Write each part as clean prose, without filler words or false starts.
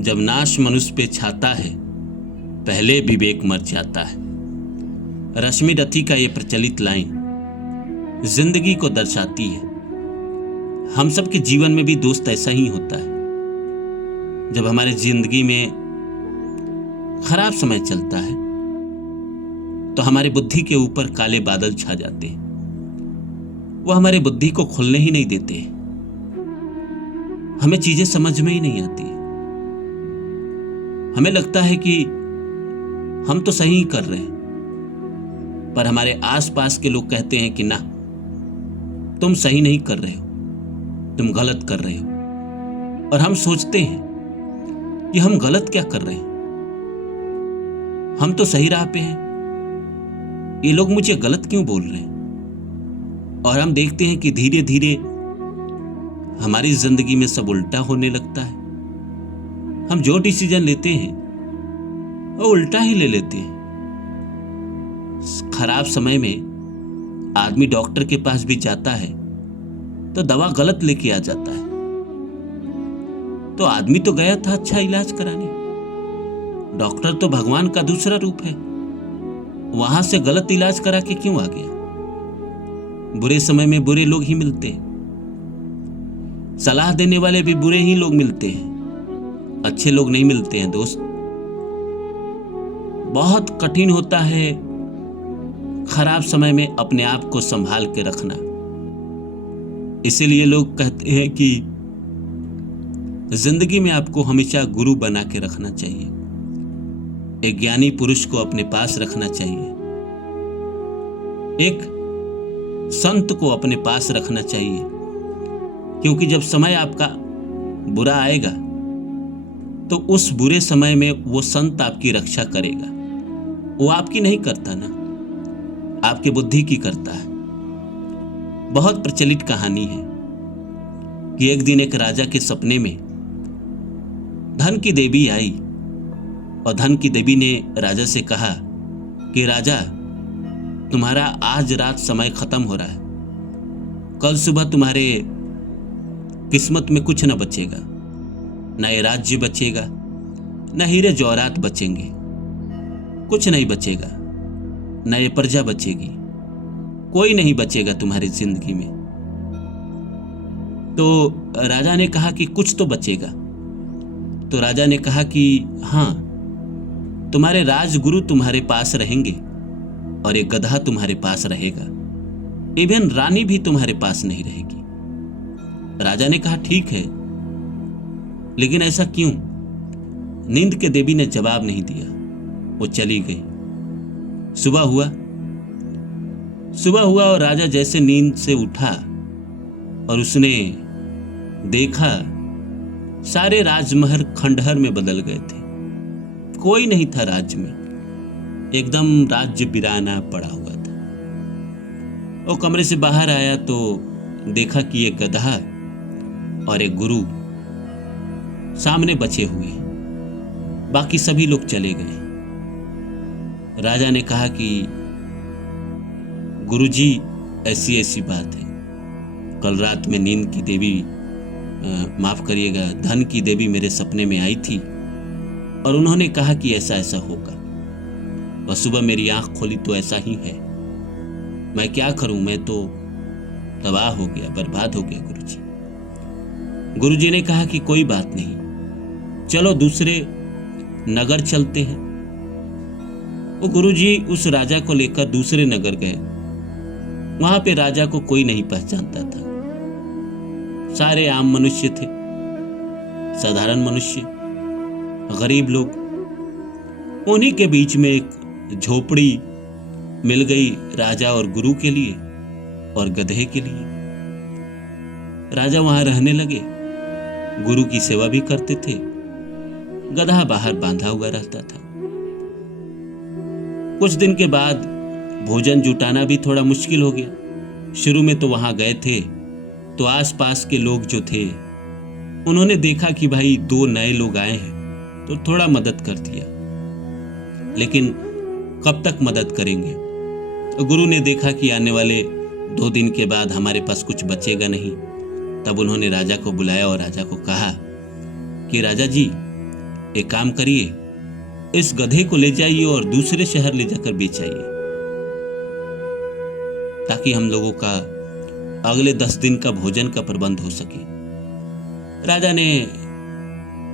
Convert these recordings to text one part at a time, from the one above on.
जब नाश मनुष्य पे छाता है, पहले विवेक मर जाता है। रश्मि रथी का ये प्रचलित लाइन जिंदगी को दर्शाती है। हम सबके जीवन में भी दोस्त ऐसा ही होता है। जब हमारे जिंदगी में खराब समय चलता है तो हमारी बुद्धि के ऊपर काले बादल छा जाते हैं। वो हमारी बुद्धि को खुलने ही नहीं देते। हमें चीजें समझ में ही नहीं आती। हमें लगता है कि हम तो सही कर रहे हैं, पर हमारे आसपास के लोग कहते हैं कि ना, तुम सही नहीं कर रहे हो, तुम गलत कर रहे हो। और हम सोचते हैं कि हम गलत क्या कर रहे हैं, हम तो सही राह पे हैं, ये लोग मुझे गलत क्यों बोल रहे हैं। और हम देखते हैं कि धीरे धीरे हमारी जिंदगी में सब उल्टा होने लगता है। हम जो डिसीजन लेते हैं वो उल्टा ही ले लेते हैं। खराब समय में आदमी डॉक्टर के पास भी जाता है तो दवा गलत लेके आ जाता है। तो आदमी तो गया था अच्छा इलाज कराने, डॉक्टर तो भगवान का दूसरा रूप है, वहां से गलत इलाज करा के क्यों आ गया। बुरे समय में बुरे लोग ही मिलते हैं, सलाह देने वाले भी बुरे ही लोग मिलते हैं, अच्छे लोग नहीं मिलते हैं दोस्त। बहुत कठिन होता है खराब समय में अपने आप को संभाल के रखना। इसीलिए लोग कहते हैं कि जिंदगी में आपको हमेशा गुरु बना के रखना चाहिए, एक ज्ञानी पुरुष को अपने पास रखना चाहिए, एक संत को अपने पास रखना चाहिए। क्योंकि जब समय आपका बुरा आएगा तो उस बुरे समय में वो संत आपकी रक्षा करेगा। वो आपकी नहीं करता ना, आपके बुद्धि की करता है। बहुत प्रचलित कहानी है कि एक दिन एक राजा के सपने में धन की देवी आई और धन की देवी ने राजा से कहा कि राजा, तुम्हारा आज रात समय खत्म हो रहा है, कल सुबह तुम्हारे किस्मत में कुछ न बचेगा, न ये राज्य बचेगा, न हीरे जवाहरात बचेंगे, कुछ नहीं बचेगा, न ये प्रजा बचेगी, कोई नहीं बचेगा तुम्हारी जिंदगी में। तो राजा ने कहा कि कुछ तो बचेगा। तो राजा ने कहा कि हाँ, तुम्हारे राजगुरु तुम्हारे पास रहेंगे और एक गधा तुम्हारे पास रहेगा, इवन रानी भी तुम्हारे पास नहीं रहेगी। राजा ने कहा ठीक है, लेकिन ऐसा क्यों। नींद के देवी ने जवाब नहीं दिया, वो चली गई। सुबह हुआ और राजा जैसे नींद से उठा और उसने देखा सारे राजमहल खंडहर में बदल गए थे, कोई नहीं था राज्य में, एकदम राज्य वीराना पड़ा हुआ था। वो कमरे से बाहर आया तो देखा कि एक गधा और एक गुरु सामने बचे हुए, बाकी सभी लोग चले गए। राजा ने कहा कि गुरुजी, ऐसी ऐसी बात है, कल रात में नींद की देवी, माफ करिएगा, धन की देवी मेरे सपने में आई थी और उन्होंने कहा कि ऐसा ऐसा होगा, और सुबह मेरी आंख खोली तो ऐसा ही है। मैं क्या करूं, मैं तो तबाह हो गया, बर्बाद हो गया गुरुजी। गुरुजी ने कहा कि कोई बात नहीं, चलो दूसरे नगर चलते हैं। वो गुरुजी उस राजा को लेकर दूसरे नगर गए। वहां पे राजा को कोई नहीं पहचानता था, सारे आम मनुष्य थे, साधारण मनुष्य, गरीब लोग। उन्हीं के बीच में एक झोपड़ी मिल गई राजा और गुरु के लिए और गधे के लिए। राजा वहां रहने लगे, गुरु की सेवा भी करते थे, गधा बाहर बांधा हुआ रहता था। कुछ दिन के बाद भोजन जुटाना भी थोड़ा मुश्किल हो गया। शुरू में तो वहां गए थे तो आसपास के लोग जो थे उन्होंने देखा कि भाई 2 नए लोग आए हैं तो थोड़ा मदद कर दिया, लेकिन कब तक मदद करेंगे। तो गुरु ने देखा कि आने वाले 2 दिन के बाद हमारे पास कुछ बचेगा नहीं। तब उन्होंने राजा को बुलाया और राजा को कहा कि राजा जी, एक काम करिए, इस गधे को ले जाइए और दूसरे शहर ले जाकर बेचाइए, ताकि हम लोगों का अगले 10 दिन का भोजन का प्रबंध हो सके। राजा ने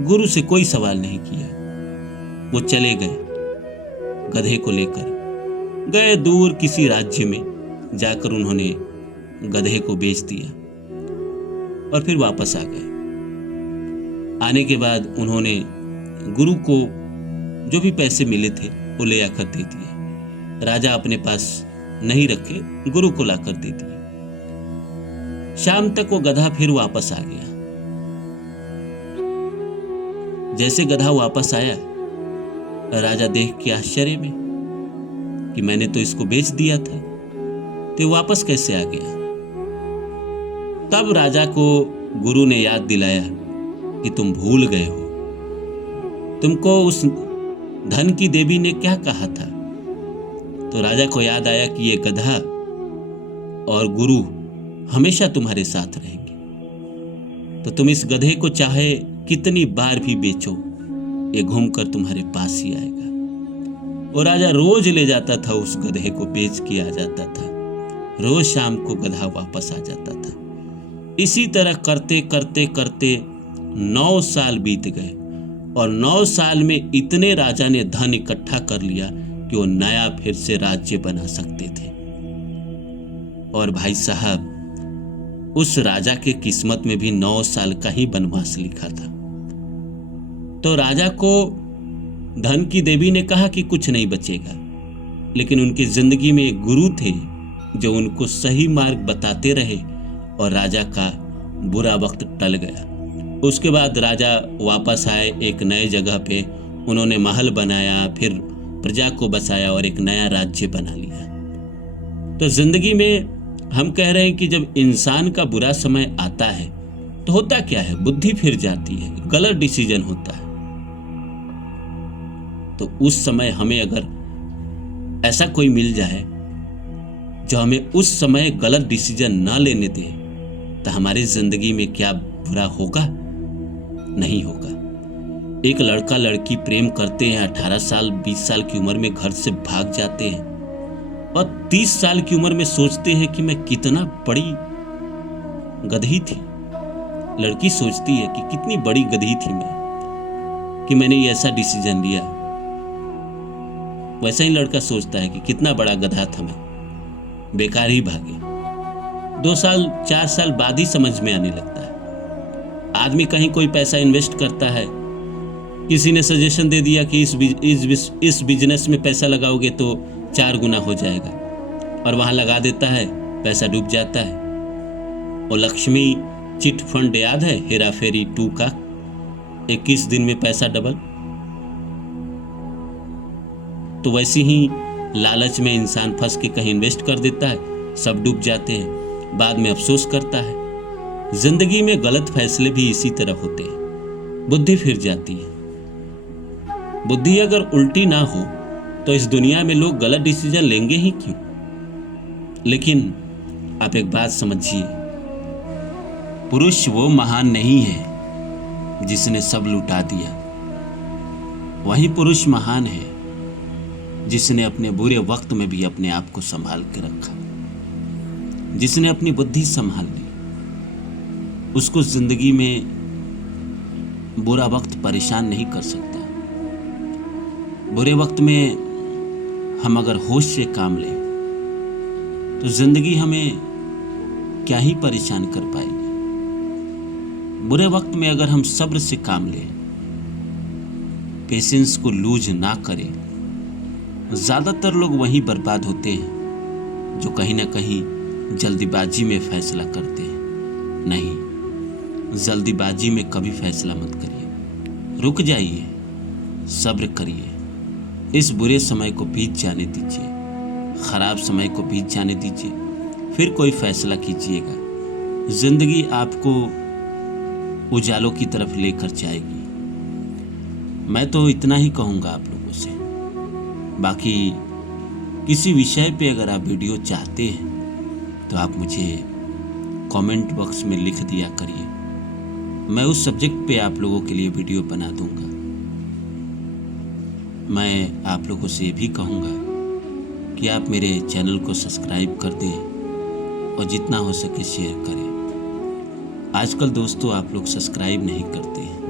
गुरु से कोई सवाल नहीं किया। वो चले गए, गधे को लेकर गए दूर किसी राज्य में। जाकर उन्होंने गधे को बेच दिया और फिर वापस आ गए। आने के बाद उन्होंने गुरु को जो भी पैसे मिले थे वो ले आकर दे दिए। राजा अपने पास नहीं रखे, गुरु को लाकर दे दिए। शाम तक वो गधा फिर वापस आ गया। जैसे गधा वापस आया, राजा देख के आश्चर्य में कि मैंने तो इसको बेच दिया था, तो वापस कैसे आ गया। तब राजा को गुरु ने याद दिलाया कि तुम भूल गए हो, तुमको उस धन की देवी ने क्या कहा था। तो राजा को याद आया कि ये गधा और गुरु हमेशा तुम्हारे साथ रहेंगे, तो तुम इस गधे को चाहे कितनी बार भी बेचो, ये घूमकर तुम्हारे पास ही आएगा। और राजा रोज ले जाता था, उस गधे को बेच के आ जाता था। रोज शाम को गधा वापस आ जाता था। इसी तरह करते करते करते 9 साल बीत गए और 9 साल में इतने राजा ने धन इकट्ठा कर लिया कि वो नया फिर से राज्य बना सकते थे। और भाई साहब, उस राजा के किस्मत में भी 9 साल का ही वनवास लिखा था। तो राजा को धन की देवी ने कहा कि कुछ नहीं बचेगा, लेकिन उनकी जिंदगी में एक गुरु थे जो उनको सही मार्ग बताते रहे और राजा का बुरा वक्त टल गया। उसके बाद राजा वापस आए एक नए जगह पे, उन्होंने महल बनाया, फिर प्रजा को बसाया और एक नया राज्य बना लिया। तो जिंदगी में हम कह रहे हैं कि जब इंसान का बुरा समय आता है तो होता क्या है, बुद्धि फिर जाती है, गलत डिसीजन होता है। तो उस समय हमें अगर ऐसा कोई मिल जाए जो हमें उस समय गलत डिसीजन ना लेने दे, तो हमारी जिंदगी में क्या बुरा होगा? नहीं होगा। एक लड़का लड़की प्रेम करते हैं, 18 साल 20 साल की उम्र में घर से भाग जाते हैं और 30 साल की उम्र में सोचते हैं कि मैं कितना बड़ी गधी थी। लड़की सोचती है कि कितनी बड़ी गधी थी मैं कि मैंने ये ऐसा डिसीजन लिया। वैसा ही लड़का सोचता है कि कितना बड़ा गधा था मैं, बेकार ही भागे। 2 साल 4 साल बाद ही समझ में आने लगता है। आदमी कहीं कोई पैसा इन्वेस्ट करता है, किसी ने सजेशन दे दिया कि इस बिजनेस में पैसा लगाओगे तो 4 गुना हो जाएगा, और वहां लगा देता है, पैसा डूब जाता है। और लक्ष्मी चिट फंड याद है, हेरा फेरी 2 का 21 दिन में पैसा डबल। तो वैसे ही लालच में इंसान फंस के कहीं इन्वेस्ट कर देता है, सब डूब जाते हैं, बाद में अफसोस करता है। जिंदगी में गलत फैसले भी इसी तरह होते हैं, बुद्धि फिर जाती है। बुद्धि अगर उल्टी ना हो तो इस दुनिया में लोग गलत डिसीजन लेंगे ही क्यों? लेकिन आप एक बात समझिए, पुरुष वो महान नहीं है जिसने सब लुटा दिया, वही पुरुष महान है जिसने अपने बुरे वक्त में भी अपने आप को संभाल के रखा, जिसने अपनी बुद्धि संभाल ली। उसको जिंदगी में बुरा वक्त परेशान नहीं कर सकता। बुरे वक्त में हम अगर होश से काम लें तो जिंदगी हमें क्या ही परेशान कर पाएगी। बुरे वक्त में अगर हम सब्र से काम लें, पेशेंस को लूज ना करें, ज़्यादातर लोग वहीं बर्बाद होते हैं जो कहीं ना कहीं जल्दीबाजी में फैसला करते हैं। नहीं, जल्दीबाजी में कभी फैसला मत करिए, रुक जाइए, सब्र करिए, इस बुरे समय को बीत जाने दीजिए, खराब समय को बीत जाने दीजिए, फिर कोई फैसला कीजिएगा। जिंदगी आपको उजालों की तरफ लेकर जाएगी। मैं तो इतना ही कहूँगा आप लोगों से। बाकी किसी विषय पे अगर आप वीडियो चाहते हैं तो आप मुझे कमेंट बॉक्स में लिख दिया करिए, मैं उस सब्जेक्ट पे आप लोगों के लिए वीडियो बना दूंगा। मैं आप लोगों से ये भी कहूँगा कि आप मेरे चैनल को सब्सक्राइब कर दें और जितना हो सके शेयर करें। आजकल दोस्तों आप लोग सब्सक्राइब नहीं करते हैं।